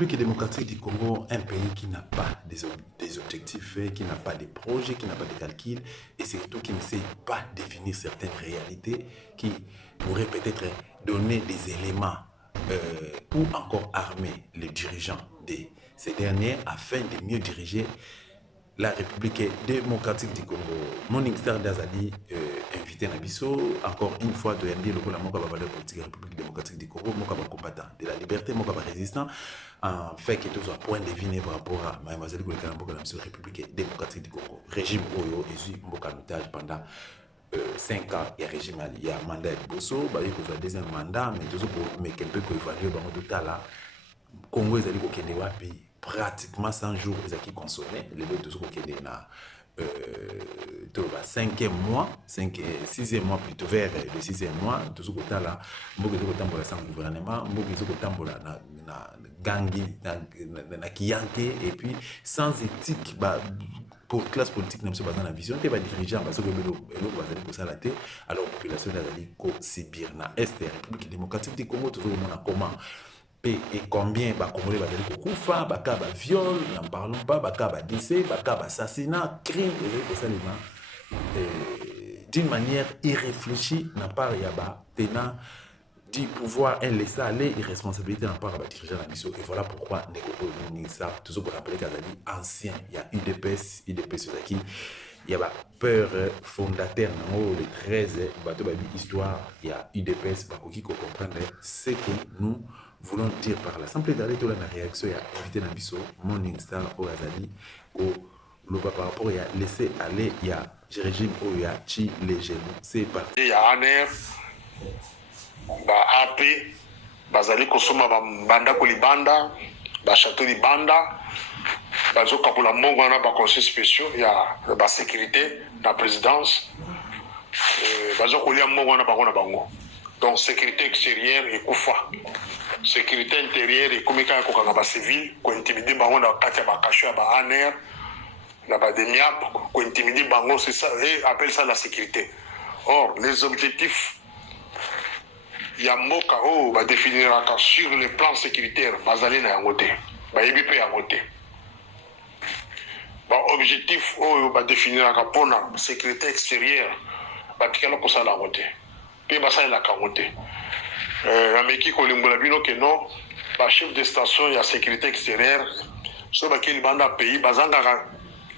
République démocratique du Congo, un pays qui n'a pas des objectifs, qui n'a pas de projets, qui n'a pas de calculs et surtout qui ne sait pas définir certaines réalités qui pourraient peut-être donner des éléments ou encore armer les dirigeants de ces derniers afin de mieux diriger la République démocratique du Congo. Morning Star d'Azali invité Nabiso, encore une fois, de Yandi, le Moka valeur politique de la République démocratique du Congo, Moka combattant de la liberté, Moka résistant, en fait que tout soit point déviné par rapport à Mademoiselle Goulekana Moka, la République démocratique du Congo. Régime Oyo, et Moka Notage pendant 5 ans, il y a régime, il y a mandat de Bosso, il y a deuxième mandat, mais quelqu'un peut évaluer, tout à l'heure, Congo, ils allaient au Wapi pratiquement 100 jours, ils ont consommé. Les deux autres qui étaient dans 5e mois, 6e mois plutôt, vers le 6e mois, tout ce côté là, beaucoup de temps pour la sans gouvernement, beaucoup de temps pour la gangi, na kiyanke, et puis sans éthique, pour classe politique, nous sommes dans la vision, tu es dirigeant, parce que l'eau va pour ça la tête, alors la population a dit que c'est bien, na Est, République démocratique du Congo, toujours le monde comment. Et combien bah Congolais va dire que Koufa, baka ba viol, n'en parlons pas, baka ba décès, baka ba assassinat, crime, et ça d'une manière irréfléchie, n'a pas yaba tenant du pouvoir un laisser aller irresponsabilité n'a pas diriger la mission et voilà pourquoi Neko ça tout ça pour rappeler qu'Azali ancien il y a UDPS Suzaki il y a peur fondateur le 13 bateau histoire il y a UDPS qui comprendre ce que nous voulons dire par la simple d'aller tout la réaction il y a invité Nabiso Morning Star au Azali au loba par rapport il y a laissé aller il y a régime où il y a chi les genoux c'est parti il y a ANR ba AP bazali kosoma banda ko libanda ba château libanda bazo kapula mbongo na ba conseils spéciaux ya ba sécurité la présidence bazo kolia mbongo na bango donc sécurité extérieure et kufa sécurité intérieure et komika ko kanga ba civil ko intimider bango na kati ba kasho ba ANR na ba demiap ko intimider bango c'est ça et appelle ça la sécurité. Or les objectifs Yamboka va définir sur le plan sécuritaire bazali na yangote ba yebi pe yangote ba objectif va définir pour la sécurité extérieure ba tikala ko sala yangote pe ba sala la kangote na meki ko limbola bino que non ba chef de station ya sécurité extérieure so ba kili banda pays bazanga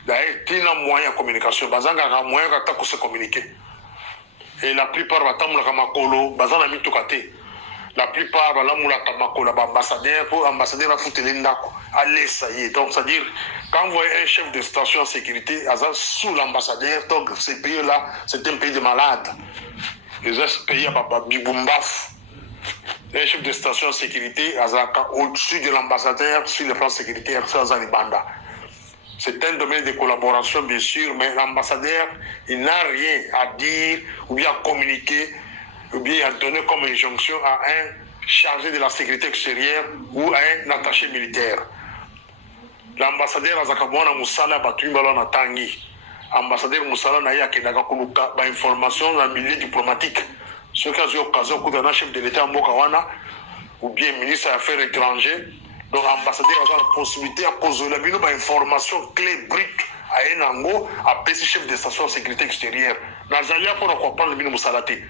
d'ailleurs tina moyen de communication bazanga moyen ka ko se communiquer. Et la plupart batamulaka makolo bazana mitokate la plupart balamulaka makolo ba ambassadeur pour ambassadeur afutele ndako allez ça y est donc c'est à dire quand vous voyez un chef de station de sécurité sous l'ambassadeur donc ce pays là c'est un pays de malades les autres pays à bibumbaf un chef de station de sécurité au-dessus de l'ambassadeur sur le plan sécuritaire sans Alibanda. C'est un domaine de collaboration, bien sûr, mais l'ambassadeur, il n'a rien à dire, ou bien à communiquer, ou bien à donner comme injonction à un chargé de la sécurité extérieure ou à un attaché militaire. L'ambassadeur a Zakabouana Moussala Batumbala Natangi. Ambassadeur Moussala Naya Kenaka Kuluka, information dans le milieu diplomatique. Ceux qui ont eu l'occasion d'un chef de l'État Mokawana, ou bien ministre des Affaires étrangères, donc l'ambassadeur a la possibilité à cause de la information clé brute à Enango, à PC chef de station de sécurité extérieure. Nazalia pour comprendre le ministre Moussalate.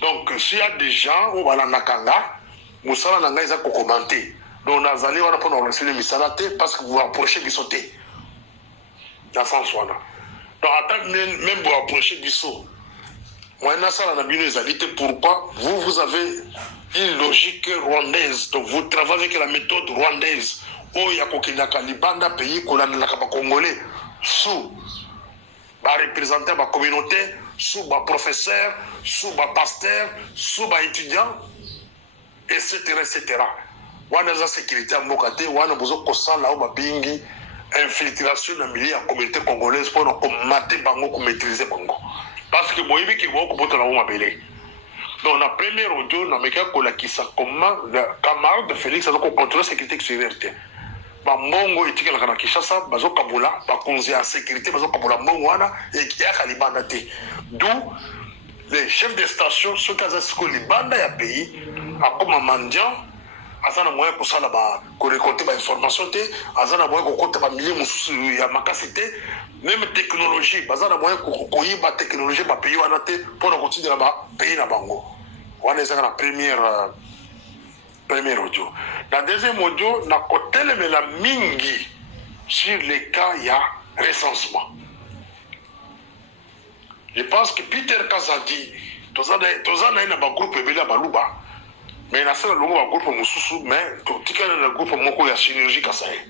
Donc s'il y a des gens où la Nakanga, Moussala Nanga ils ont commenté. Donc Nazalia on a pas reçu le Moussalate parce que vous approchez du sauté. Dans ce sens-là. Donc attends même vous approchez du saut. Moi Nassala Nabino les a dit pourquoi vous avez une logique rwandaise. Donc vous travaillez avec la méthode rwandaise. Oh, il y a un Libanda pays qu'on a congolais sous représentant la communauté, sous professeur, sous pasteur, sous étudiant, etc. etc. On a la sécurité à Mokate, on a besoin de là où bingi infiltration dans le milieu de la communauté congolaise pour nous mater bango, pour maîtriser bango. Parce que moi, je suis là. Donc, la première audio, on a dit comment le camarade de Félix a contrôlé la sécurité extérieure. Mongo est à Kinshasa, Bazo Kabula, Bakonzi en sécurité, Bazo Kabula Mongwana, et qui a Kalibandate. D'où les chefs de station, ceux qui ont Libanda et pays, à comme un mendiant, aza na moyen kosala korécolter bainformation te, aza na moyen kokota bamilie mosusu ya makasi te, même technologie baza na moyen koyiba technologie bapays wana te mpona kotinela bapays na bango. Wana ezaka na première audio. La deuxième audio na kotelemela mingi sur les cas ya recensement. Je pense que Peter Kazadi toza na ina ba groupe ebele ya baluba, mais na sala longo ba groupe mosusu, mais totikana na groupe moko ya synergie Kasaye.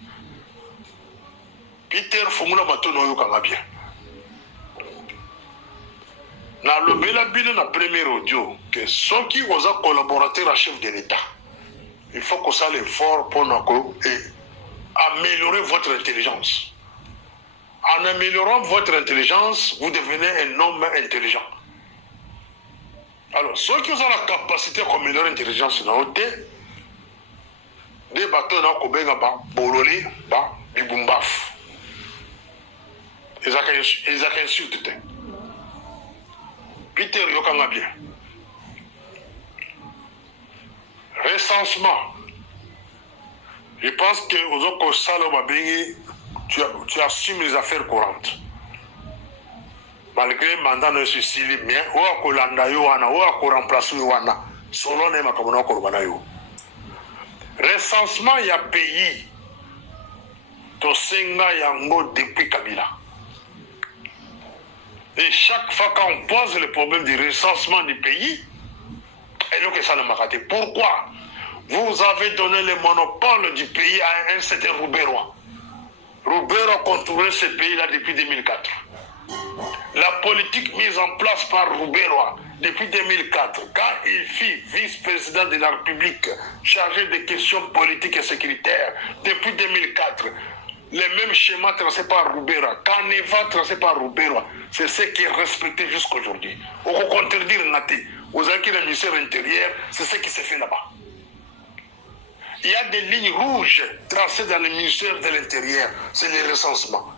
Peter fomula matono oyo kanga bien. Na lobela bino na premier audio que soki oza collaborateur à chef de l'État, il faut que ça l'effort pour améliorer votre intelligence. En améliorant votre intelligence, vous devenez un homme intelligent. Alors, ceux qui ont la capacité d'améliorer l'intelligence, des bateaux dans bololi, bibumbaf. Ils ont insulté. Peter Yokanga bien. Recensement. Je pense que aux autres salons, tu assumes les affaires courantes. Malgré le mandat de Sicile, mais ou à Kolanda Yoana, ou à remplacer Yoana, selon les Makamona Korbanayo. Recensement, il y a pays. Tosenga Yango depuis Kabila. Et chaque fois qu'on pose le problème du recensement du pays, et donc ça n'a pas raté. Pourquoi? Vous avez donné le monopole du pays à un certain Roubérois. Roubérois contrôlait ce pays-là depuis 2004. La politique mise en place par Roubérois depuis 2004, quand il fut vice-président de la République chargé des questions politiques et sécuritaires, depuis 2004, les mêmes schémas tracés par Roubérois, Caneva tracé par Roubérois, c'est ce qui est respecté jusqu'à aujourd'hui. On peut contredire Nati, aux acquis du ministère intérieur, c'est ce qui s'est fait là-bas. Il y a des lignes rouges tracées dans le ministère de l'Intérieur, c'est le recensement.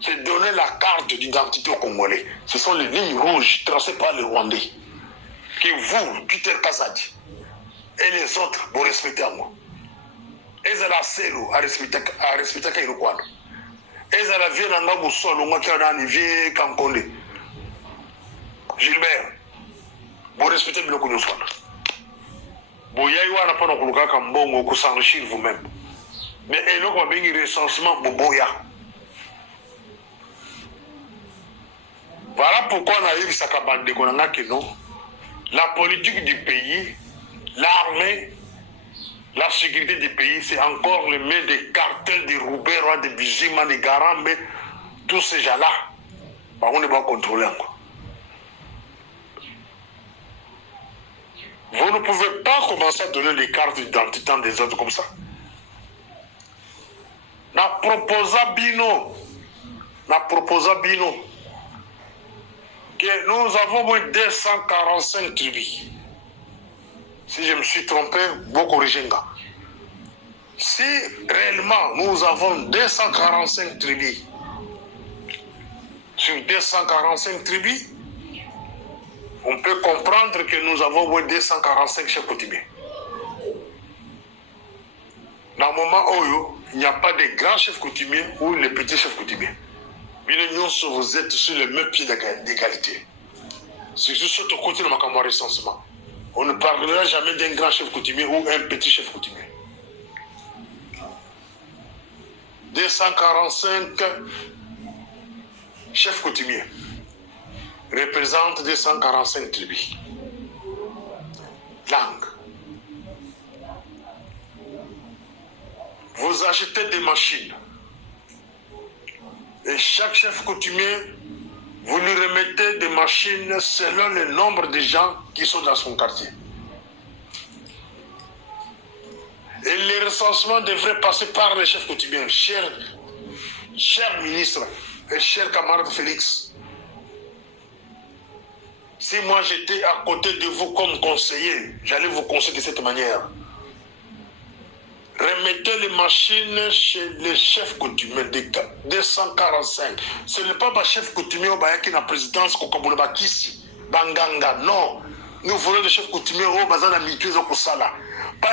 C'est donner la carte d'identité aux Congolais. Ce sont les lignes rouges tracées par les Rwandais. Que vous, Peter Kazadi, et les autres, vous respectez à moi. Et ça la celo à respecter Kairokwano. Et ça la vie dans le sol, on va vie Kankonde. Gilbert, vous respectez le Konoswana. Vous y a pas de Kambongo pour s'enrichir vous-même. Mais il y a un recensement pour Boya. Voilà pourquoi on a eu Sakabande que non. La politique du pays, l'armée, la sécurité du pays, c'est encore le main des cartels de Roubérois, de Bizima, de Garambe, tous ces gens-là. On ne va pas contrôler encore. Vous ne pouvez pas commencer à donner les cartes d'identité des autres comme ça. Na proposa bino que nous avons moins de 245 tribus. Si je me suis trompé, beaucoup Rijenga. Si réellement nous avons 245 tribus, sur 245 tribus, on peut comprendre que nous avons moins de 245 chefs coutumiers. Dans le moment où il n'y a pas de grands chefs coutumiers ou les petits chefs coutumiers. Mais vous êtes sur le même pied d'égalité. C'est juste sur le côté de ma caméra recensement. On ne parlera jamais d'un grand chef coutumier ou un petit chef coutumier. 245 chefs coutumiers représentent 245 tribus. Langue. Vous achetez des machines. Et chaque chef coutumier, vous lui remettez des machines selon le nombre de gens qui sont dans son quartier. Et les recensements devraient passer par les chefs coutumiers. Cher ministre et cher camarade Félix, si moi j'étais à côté de vous comme conseiller, j'allais vous conseiller de cette manière. Remettez les machines chez les chefs coutumiers de 245. Ce n'est pas le chef coutumier qui est la présidence Kokabulabakisi, Banganga, non. Nous voulons les chefs coutumiers au bazar habitués au Kusala. pas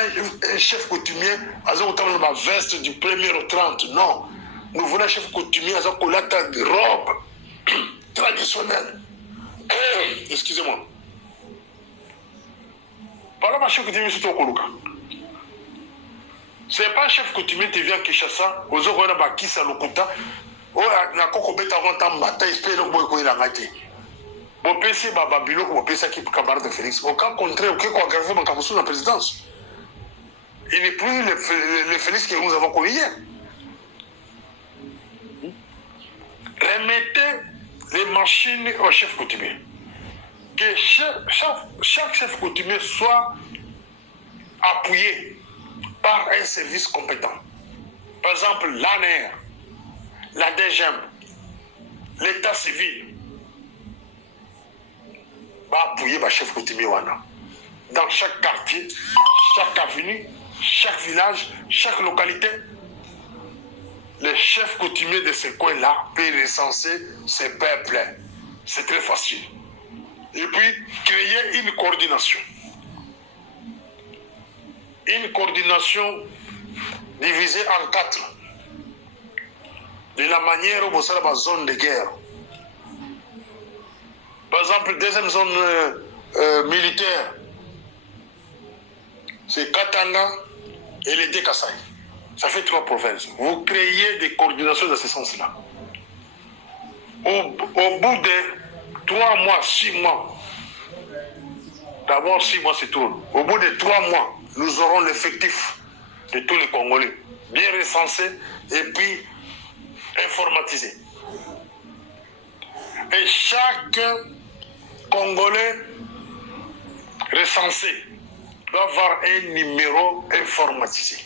un chef coutumier, avec ma veste du 1er au 30, non. Nous voulons un chef coutumier avec une robe traditionnelle. Excusez-moi. Par là, chef coutumier, c'est au Koluka. Ce n'est pas un chef coutumier qui vient à Kinshasa, aux autres, on a qui ça le kuta. Oh, la coco bête avant ta matin, il espère que vous avez gâté. Bon, PC, Babilo, bon, PC qui est camarade de Félix. Au cas contraire, qui a aggravé ma camouflage la présidence. Il n'est plus le Félix que nous avons connu hier. Remettez les machines au chef coutumier. Que chaque chef coutumier soit appuyé par un service compétent. Par exemple, l'ANR, la DGM, l'état civil, va appuyer le chef coutumier. Dans chaque quartier, chaque avenue, chaque village, chaque localité, le chef coutumier de ce coin-là peut recenser ces peuples. C'est très facile. Et puis, créer une coordination. Une coordination divisée en 4. De la manière où vous avez la zone de guerre. Par exemple, deuxième zone militaire, c'est Katanga et les deux Kasaï. Ça fait 3 provinces. Vous créez des coordinations dans ce sens-là. Au bout de 3 mois, 6 mois, d'abord 6 mois c'est trop. Au bout de 3 mois, nous aurons l'effectif de tous les Congolais, bien recensé et puis informatisé. Et chaque Congolais recensé doit avoir un numéro informatisé.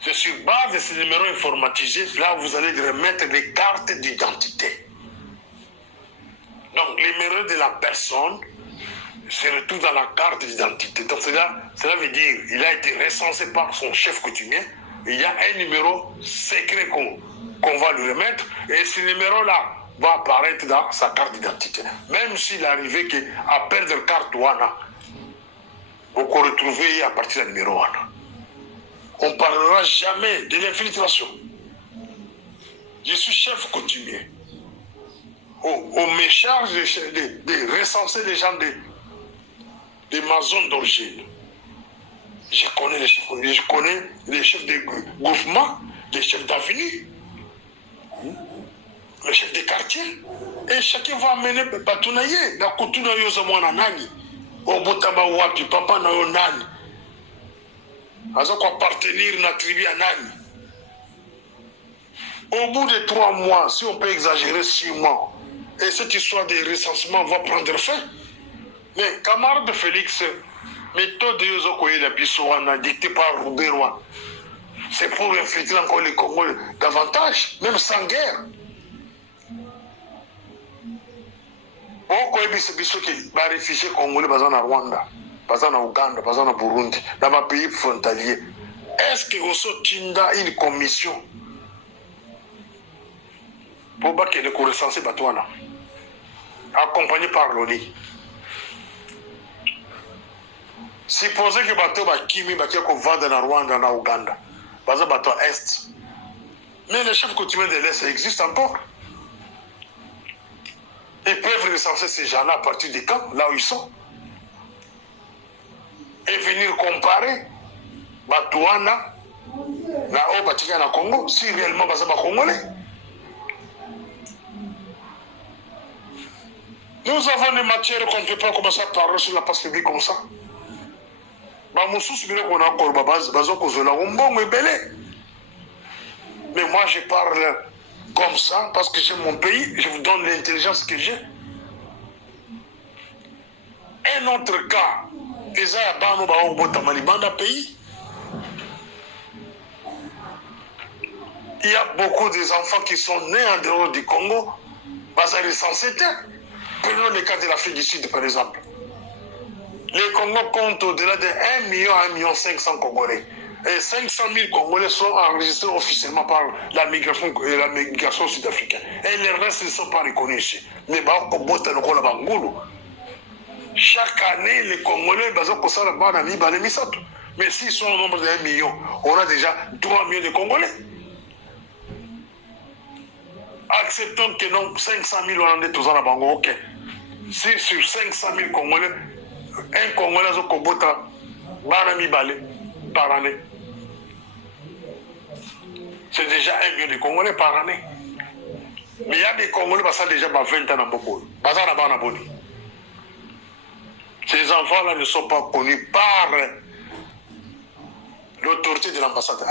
C'est sur base de ces numéros informatisés, là vous allez remettre des cartes d'identité. Donc les numéros de la personne se retrouvent dans la carte d'identité. Donc cela veut dire qu'il a été recensé par son chef coutumier. Il y a un numéro secret qu'on va lui remettre et ce numéro-là va apparaître dans sa carte d'identité. Même s'il arrivait à perdre la carte WANA, vous retrouvez à partir du numéro WANA. On ne parlera jamais de l'infiltration. Je suis chef coutumier. On me charge de recenser les gens de ma zone d'origine. Je connais les chefs coutumiers, je connais les chefs de groupement, les chefs d'avenue, les chefs de quartier. Et chacun va amener Batounaye. Na Kutuna Yozamwana Nani. Obotama Wapi, Papa na Nani. Azo appartenir à la tribu à Nani. Au bout de 3 mois, si on peut exagérer 6 mois, et cette histoire de recensement va prendre fin. Mais camarade de Félix, méthode de Yozokoye la Bissouana dictée par Rouberois, c'est pour infiltrer encore les Congolais davantage, même sans guerre. Pourquoi il y a des réfugiés congolais basés en Rwanda, basés en Ouganda, basés en Burundi, dans les pays frontaliers? Est-ce que vous avez une commission pour que les recensés Batouana, accompagné par l'ONI? Supposez que bateau Kimi Bakia qu'on vend dans Rwanda, en Ouganda, basé bateau Est. Mais les chefs coutumiers de l'Est existent encore. Ils peuvent recenser ces gens-là à partir des camps, là où ils sont. Et venir comparer Batouana, là où Batika na Congo, si réellement basé à Congolais. Nous avons des matières qu'on ne peut pas commencer à parler sur la place publique comme ça. Mais moi je parle comme ça parce que j'ai mon pays, je vous donne l'intelligence que j'ai. Un autre cas, il y a beaucoup d'enfants qui sont nés en dehors du Congo, basés recensés. Prenons le cas de l'Afrique du Sud par exemple. Les Congo comptent au-delà de 1 million à 1,5 million Congolais. Et 500 000 Congolais sont enregistrés officiellement par la migration sud-africaine. Et les restes ne sont pas reconnus ici. Mais chaque année, les Congolais, mais s'ils sont au nombre de 1 million, on a déjà 3 millions de Congolais. Acceptons que non, 500 000 Hollandais, tous en Bango, ok. Si sur 500 000 Congolais, un Congolais a Kobota, Banami Balé, par année. C'est déjà 1 million de Congolais par année. Mais il y a des Congolais qui sont déjà 20 ans dans beaucoup. Ces enfants-là ne sont pas connus par l'autorité de l'ambassade.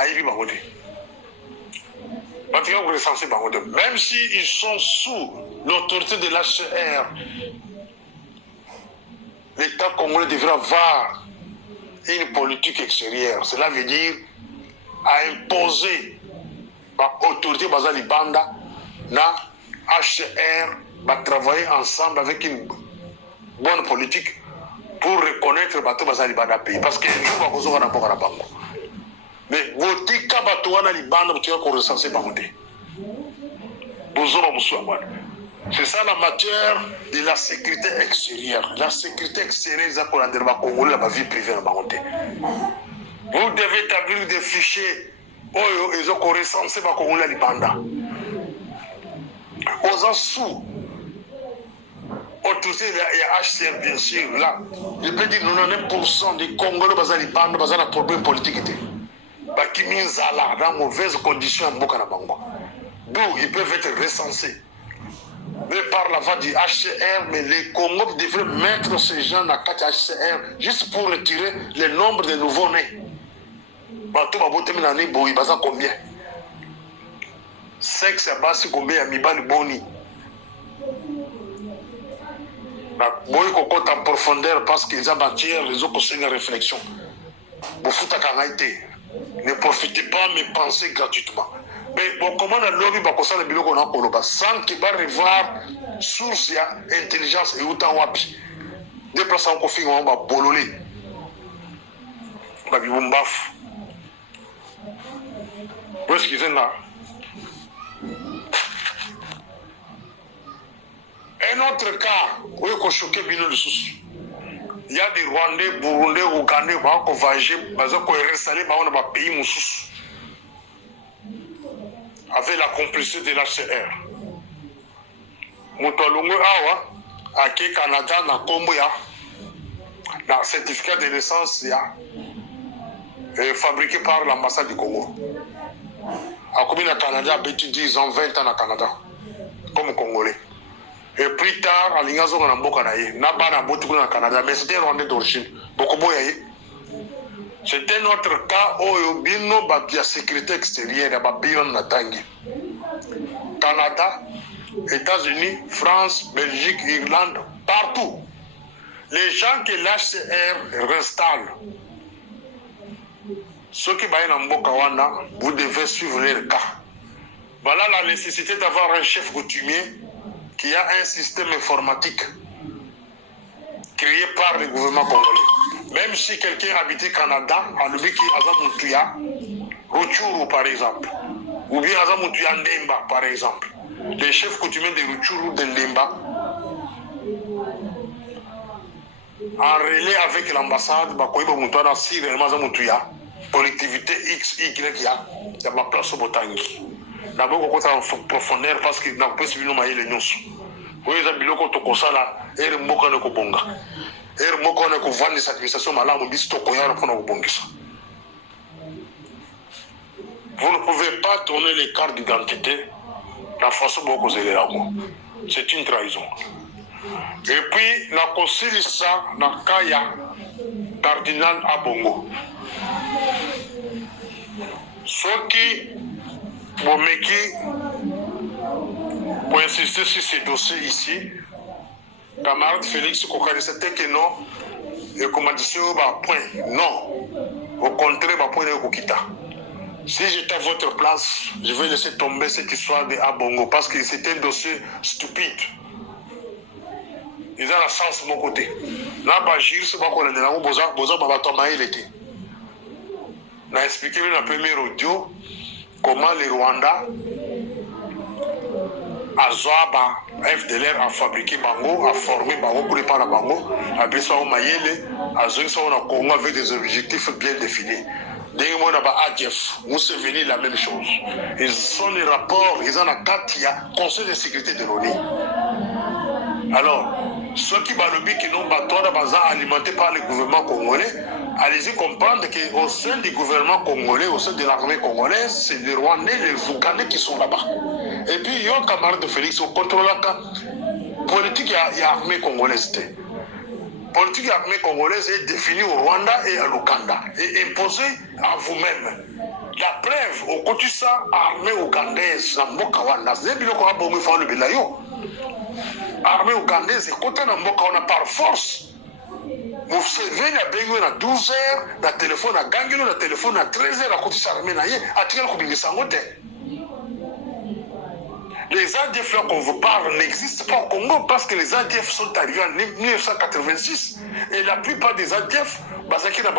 Même s'ils sont sous l'autorité de l'HCR, l'État congolais devra avoir une politique extérieure. Cela veut dire à imposer l'autorité basée Banda, na HCR, va travailler ensemble avec une bonne politique pour reconnaître bateau basali banda pays parce que nous va besoin na boka na bango mais votika bato wana libanda botika ko recenser bango te bozoba musuwa wana. C'est ça la matière de la sécurité extérieure. La sécurité extérieure ça pour la Congolais la vie privée na bango te. Vous devez établir des fichiers oyo ils ont recenser ba Congolais libanda aux sous autorité il y a HCR bien sûr là je peux dire 99% des Congolais bazali bande bazana problème politique qui minzala dans mauvaise condition mboka na bango d'où ils peuvent être recensés mais par la voie du HCR mais les Congolais devraient mettre ces gens dans le HCR juste pour retirer le nombre de nouveaux nés bato babote minani boyi baza combien sexe basi combien ya mibali boni boy kokota en profondeur parce qu'ils ont matière les autres conseils de réflexion. Ne profitez pas mais pensez gratuitement. Mais bon, comment on a lobby bakosa le bilo qu'on a koloba sans qu'il va revoir source ya intelligence et uta wapi. Déplaçant ko fingo ba bololé. Ba bibumbaf. Où est-ce qu'ils sont là? Un autre cas, où est-ce qu'on choquait bien le souci? Il y a des Rwandais, Burundais, Ougandais, qui ont voyagé, qui ont installé dans un pays moussous. Avec la complicité de l'HCR. Moutoualungu Awa, à Canada, na Combo, le certificat de naissance fabriqué par l'ambassade du Congo. À combien au Canada, à 10 ans, 20 ans au Canada, comme Congolais. Et plus tard, à l'Ingazo, on a beaucoup au Canada, mais c'était un Rwandais d'origine. C'est un autre cas où il y a la sécurité extérieure, il y a Canada, États-Unis, France, Belgique, Irlande, partout. Les gens que l'HCR installe, ceux qui vous devez suivre leur cas. Voilà la nécessité d'avoir un chef coutumier qui a un système informatique créé par le gouvernement congolais. Même si quelqu'un habite au Canada, à l'Ubiki Azamoutuya, Rutshuru par exemple, ou bien Azamoutuya Ndemba par exemple, les chefs coutumiers de Rutshuru de Ndemba, en relais avec l'ambassade, Bakoïba Moutouana, si réellement Azamoutuya, collectivité X, Y, il y a ma place au Botangi. D'abord, on va en profondeur parce que n'a pas suivi nos mailles les news. Oui, les amis, quand on commence là, et le mot qu'on a bonga, et le mot qu'on a vendre cette administration malade, on dit stock qu'on a pour nous bonga ça. Vous ne pouvez pas tourner les cartes d'identité la façon dont vous allez là. C'est une trahison. Et puis, la conseil ça, na Kaya, cardinal Abongo. Ceux qui Bomeki, pour insister sur ces dossiers ici, camarade Félix Kokari, c'était que non, et comme dit, point, non, au contraire, point de Kokita. Si j'étais à votre place, je vais laisser tomber cette histoire de Abongo parce que c'était un dossier stupide. Ils ont la chance de mon côté. Là, Bajir, c'est pas qu'on est là, Boza, Babatoma, il était. On a expliqué dans la première audio comment les Rwandais, Azwaba, FDLR a fabriqué Bango, a formé Bango pour les parler à Bango, a besoin de Mayele, a besoin de Congo avec des objectifs bien définis. Dès que on a ADF, nous c'est venu la même chose. Ils sont les rapports, ils ont la carte, il y a Conseil de sécurité de l'ONU. Alors, ceux qui balobient qui n'ont pas alimentés par le gouvernement congolais, allez-y comprendre qu'au sein du gouvernement congolais, au sein de l'armée congolaise, c'est les Rwandais, les Ougandais qui sont là-bas. Et puis, il y a un camarade de Félix, au contrôle la politique, il y a l'armée congolaise. La politique de l'armée congolaise est définie au Rwanda et à l'Ouganda et imposée à vous-même. La preuve, au côté de ça, l'armée ougandaise, la Mokawanda, c'est bien qu'on a besoin de faire le bilan. L'armée ougandaise est côté de la Mokawanda par force. Vous savez, il y a 12 heures, le téléphone a gagné, le téléphone a 13 heures, à côté de ça, l'armée n'a pas. Les ADF là qu'on vous parle n'existent pas au Congo parce que les ADF sont arrivés en 1986 et la plupart des ADF, qui ont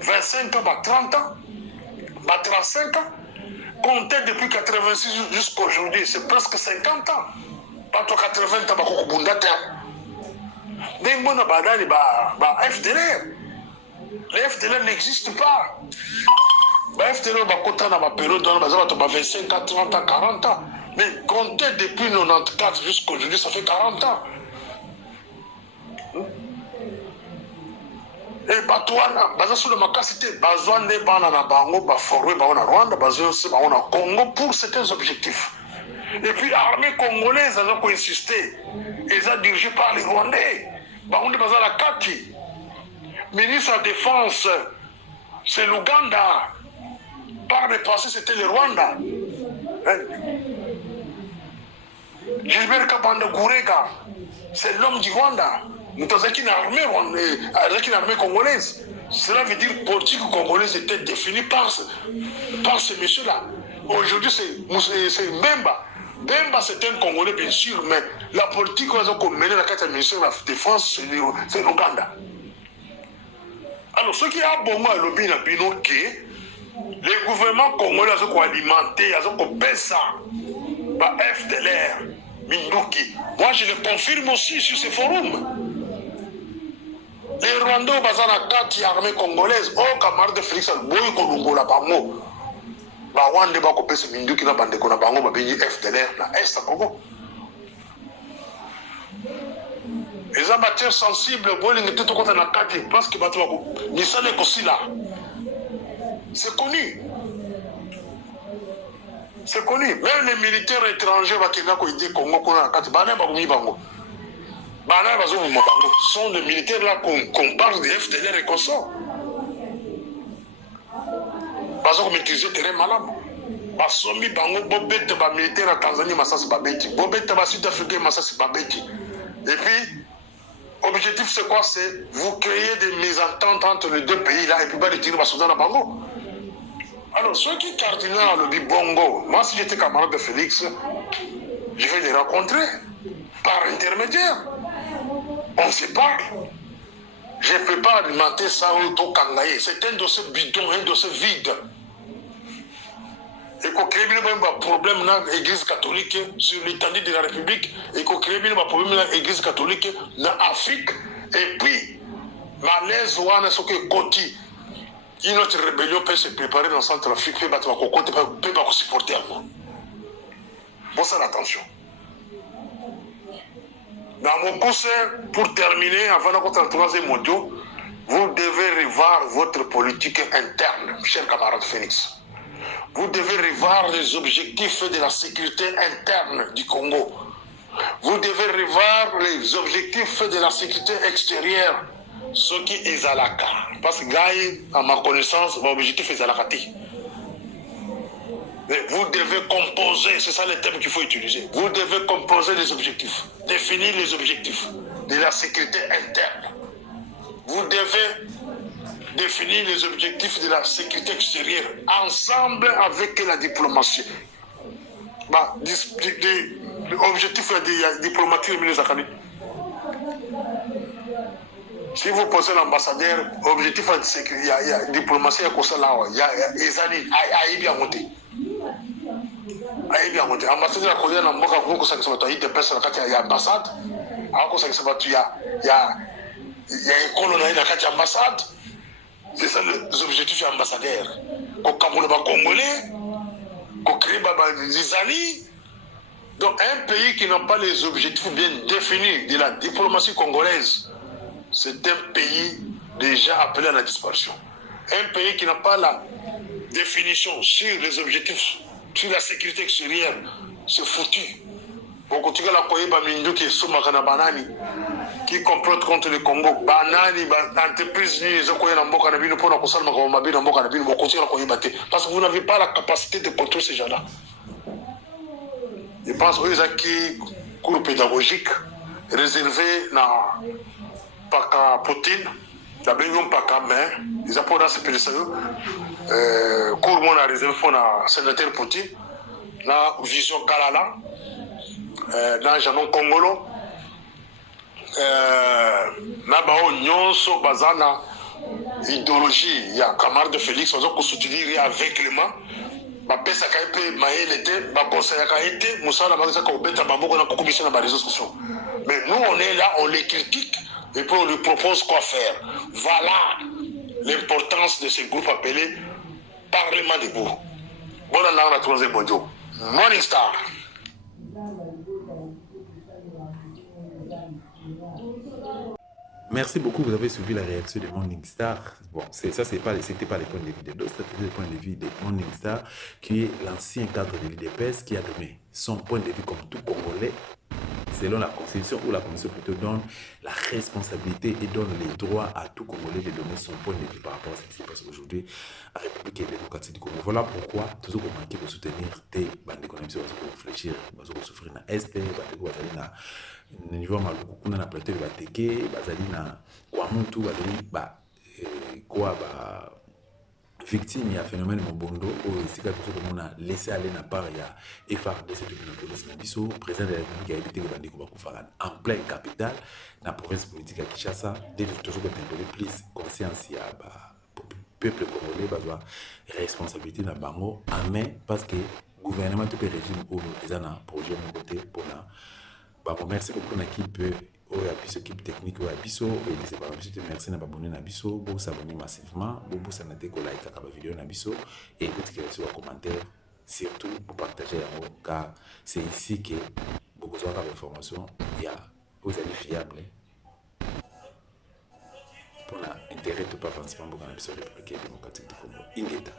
25 ans, 30 ans, 35 ans, comptaient depuis 86 jusqu'à aujourd'hui, c'est presque 50 ans. Pas 80 ans, les FDLR. Les FDLR n'existent pas. Les FDLR dans ma période, dans 25 ans, 30 ans, 40 ans. Mais comptez depuis 94 jusqu'à aujourd'hui, ça fait 40 ans. Et Batouana, sur le Makasité, besoin de Bango, formé en Rwanda, besoin de Congo pour certains objectifs. Et puis l'armée congolaise, elle a insisté. Elle a dirigé par les Rwandais. On est besoin de la Kati. Ministre de la Défense, c'est l'Ouganda. Par le passé, c'était le Rwanda. Gilbert Kabanda Gourega, c'est l'homme du Rwanda. Nous avons une armée congolaise. Cela veut dire que la politique congolaise était définie par ce monsieur-là. Aujourd'hui, c'est Mbemba. Mbemba, c'est un Congolais, bien sûr, mais la politique qu'on menait dans le ministère de la Défense, c'est l'Ouganda. Alors, ce qui a bon à l'objet dans le gouvernement congolais a alimenté, a baissé ça par FDLR, Minduki. Moi, je le confirme aussi sur ce forum. Les Rwandais ont besoin de 4 armées congolaises. Oh, camarade de Félix Alboui, Kolungo, la Bango. Rwanda va couper ce Minduki, la bande de Konabango, va payer FDLR, la Est à Congo. Les amateurs sensibles, parce que c'est connu. C'est connu. Même les militaires étrangers qui sont les militaires là qu'on parle des FDLR et qu'on sort. Parce qu'on maîtrise le terrain malade. Basomi bango bobette ba militaire à Tanzanie masasi babeti. Bobette ba Sud-Africain masasi babeti. Et puis objectif c'est quoi? C'est vous créer des mésententes entre les deux pays là et puis pas de tirer Soudan à Bango. Alors ceux qui cardinal le Bongo, moi si j'étais camarade de Félix, je vais les rencontrer par intermédiaire. On se parle. Je ne peux pas alimenter ça au Kangaye. C'est un dossier bidon, un dossier vide. Et qu'on crée un problème dans l'Église catholique sur l'étendue de la République, et qu'on crée un problème dans l'Église catholique dans l'Afrique, et puis, malaise ou ce que Koti, une autre rébellion peut se préparer dans le centre Afrique, peut pas supporter à moi. Bon, ça l'attention. Dans mon cours, pour terminer, avant d'entrer dans le troisième audio, vous devez revoir votre politique interne, cher camarade Phoenix. Vous devez revoir les objectifs de la sécurité interne du Congo. Vous devez revoir les objectifs de la sécurité extérieure, ce qui est Zalaka. Parce que, à ma connaissance, l'objectif est Zalakati. Vous devez composer, c'est ça le terme qu'il faut utiliser. Vous devez composer les objectifs, définir les objectifs de la sécurité interne. Vous devez définir les objectifs de la sécurité extérieure ensemble avec la diplomatie. L'objectif de la diplomatie, si vous posez l'ambassadeur, objectif de sécurité, il y a diplomatie, il y a des années, il y a monté. ayebi yango te ambassadeur akolia na mboka kongo kosangisa bato ya idps na kati ya ambassade akosangisa bato ya ekolo na ye na kati ya ambassade. C'est ça les objectifs ya ambassadeur, kokamola bacongolais, kocréer des amis. Donc un pays qui n'a pas les objectifs bien définis de la diplomatie congolaise, c'est un pays déjà appelé à la disparition. Un pays qui n'a pas la définition sur les objectifs, sur la sécurité extérieure, c'est foutu. Bon, quand tu as la Koyeba Mindu qui est sous Makana Banani, qui complote contre le Congo, Banani, entreprise, parce que vous n'avez pas la capacité de contrôler ces gens-là. Je pense qu'ils ont qui cours pédagogique réservé à Poutine, la Bénion Paka, mais ils ont pas dans ce pays cours mon a réservé pour le sénateur Poutine, la vision Galala, na Janon Congolo, na bao nyonso bazana idéologie, il y a camarade Félix, on doit soutenir avec les mains. Bapesa kaipe maele te bakonseya kaite musala bakisa ko beta bamboko na kokomisa na réseaux sociaux. Mais nous on est là, on les critique et puis on lui propose quoi faire. Voilà l'importance de ce groupe appelé Parlement debout. Bonne année à troisième bonjour. Morning Star. Merci beaucoup, vous avez suivi la réaction de Morning Star. Bon, c'était pas les points de vue de d'autres, c'était le point de vue de Morning Star, qui est l'ancien cadre de l'IDPS, qui a donné son point de vue comme tout Congolais, selon la Constitution, ou la Constitution plutôt donne la responsabilité et donne les droits à tout Congolais de donner son point de vue par rapport à ce qui se passe aujourd'hui à la République démocratique du Congo. Voilà pourquoi, toujours pour manquer de soutenir des bandes économiques, pour réfléchir, pour souffrir dans l'Est, pour niveau maluku kuna na plateau ba teke bazali na kwa mtu bazali ba quoi ba victime ya phénomène mobondo au sika tout comme on a laissé aller na part ya FARDC de la police na biso président de la République a évité que bandi ko bakufara en pleine capitale na province politique à Kinshasa dès toujours que t'as plus conscience ya ba peuple congolais bazwa responsabilité na bango en main parce que gouvernement tout régime ou les ana projet mon côté pour na. Bon, merci beaucoup à l'équipe équipe technique ou à Bisso et merci à abonner à Bisso, vous s'abonner massivement, vous s'abonner à like la vidéo à Bisso et écoutez sur les commentaires, surtout pour partager car c'est ici que vous besoin d'informations, il y a vous allez fiable pour l'intérêt de pas avancement pour la République démocratique du Congo. Ingeta.